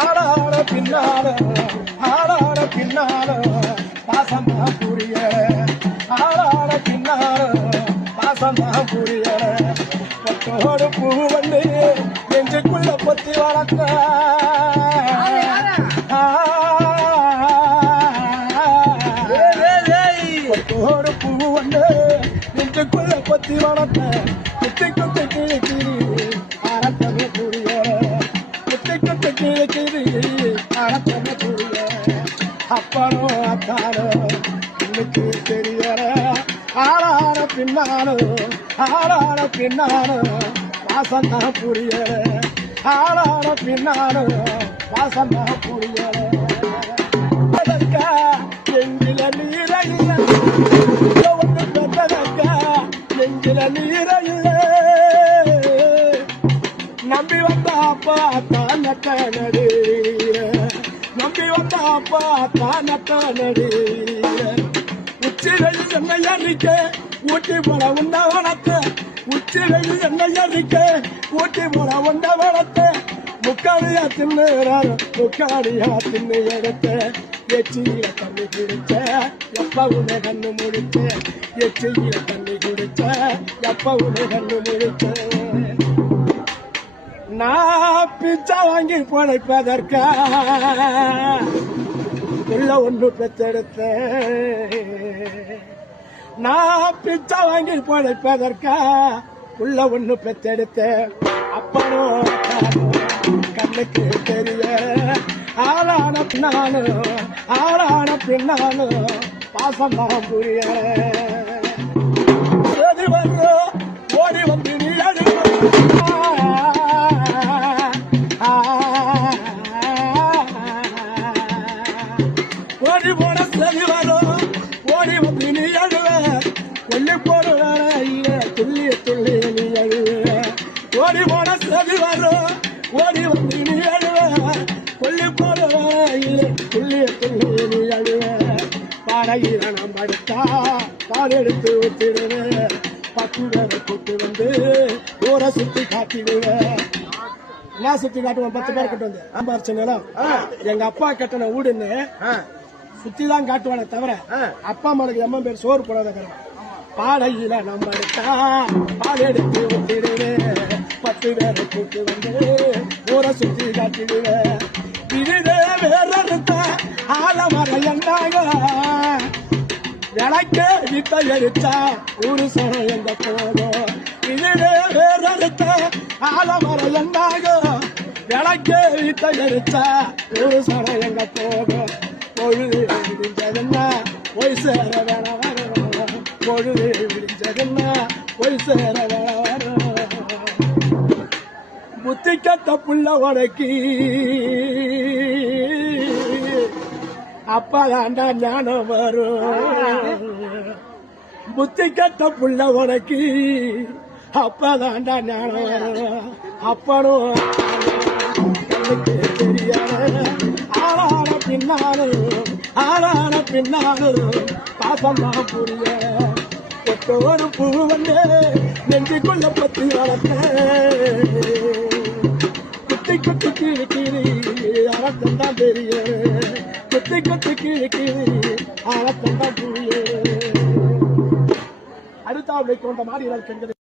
ஆடாட பின்னால ஆடாட பின்னால பாசமா புரிய. ஆடாட பின்னால பாசமா புரிய. குத்தி குத்தி கிளி புரிய அப்பனோ அத்தானோ இன்னைக்கு தெரியற ஆளார பின்னானோ ஆளார பின்னானோ வாசம் புரியற ஆளார பின்னானோ வாசம் புரியற ஒன்று நம்பி வந்த அப்பா தான் நம்பி வந்த அப்பா தான் நட்ட நடீர என்னை அறிக்க ஊட்டி போல உண்ட வளர்த்த. உச்சிகளில் என்னை அறிக்க ஊட்டி போல உண்ட வளர்த்த. முக்காடியா தின்னுறாரு முக்காடியா தின்னு எடுத்த எச்சியில தண்ணி குடிச்ச எப்ப உன கண்ணு முடிச்ச எச்சியில தண்ணி குடிச்ச எப்ப உன கண்ணு முடிச்ச நான் பிச்சை வாங்கி பொழைப்பதற்கா உள்ள ஒன்று பெற்றெடுத்த. நான் பிச்சை வாங்கி பொழைப்பதற்கா உள்ள ஒன்று பெற்றெடுத்த. அப்பனோ கண்ணுக்கு தெரிய. ஆளான பின்னாலும் ஆளான பின்னாலும் பாசம் தான் புரிய. கொல்லி போடுற இல்ல துள்ளி துள்ளி நீ அழுவ. ஓடி போன சரி வரும் ஓடி வந்து நீ அழுவ. கொல்லி துள்ளி துள்ளி நீ அழுவ. பாடையில நாம் படுத்தா பால் எடுத்து கூட்டு வந்து ஊரை சுத்தி காட்டிடுவேன் நான் சுத்தி காட்டுவேன் பத்து பேர் கிட்ட வந்து. சம்பாரிச்ச நிலம் எங்க அப்பா கட்டின வீடுன்னு சுத்தி தான் காட்டுவானே தவிர அப்பா அம்மாளுக்கு எம்மன் பேர் சோறு போடாத பாடையில நம்ம எடுத்தா பால் எடுத்து ஊத்திடுவேன் பத்து பேரை கூட்டு வந்து ஊரை சுத்தி காட்டிடுவேன் இதுவே வேற இருந்த ஆலமர என்னாக? எனக்கு வித்த எடுத்தா ஒரு சனம் எங்க போதும் இதுவே வேற வேறறுத்த ஆலமர என்னாக? எனக்கு வித்த எடுத்தா ஒரு சனம் எங்க போதும் பொழுது முடிஞ்சதுன்னா போய் சேர வேண பொழுது விடிஞ்சதுன்னா போய் சேர புத்தி கட்ட புள்ள உனக்கு அப்பதாண்டா ஞானம் வரும். புத்தி கட்ட புள்ள உனக்கு அப்பதாண்டா ஞானம் வரும். அப்பனும் தெரியாத ஆளான பின்னாலும் ஆளான பின்னாலும் பாசமா புரிய ஒட்டோடு பூ வந்து நெஞ்சு கொள்ள பத்தி வளர்த்தேன் குத்தி குத்தி கீழே கீழே அறத்தம் தான் தெரிய குத்தி குத்தி கீழே கீழே அறத்தம் தான் புரிய. அடுத்த அவளை கொண்ட மாதிரி இருக்கிறது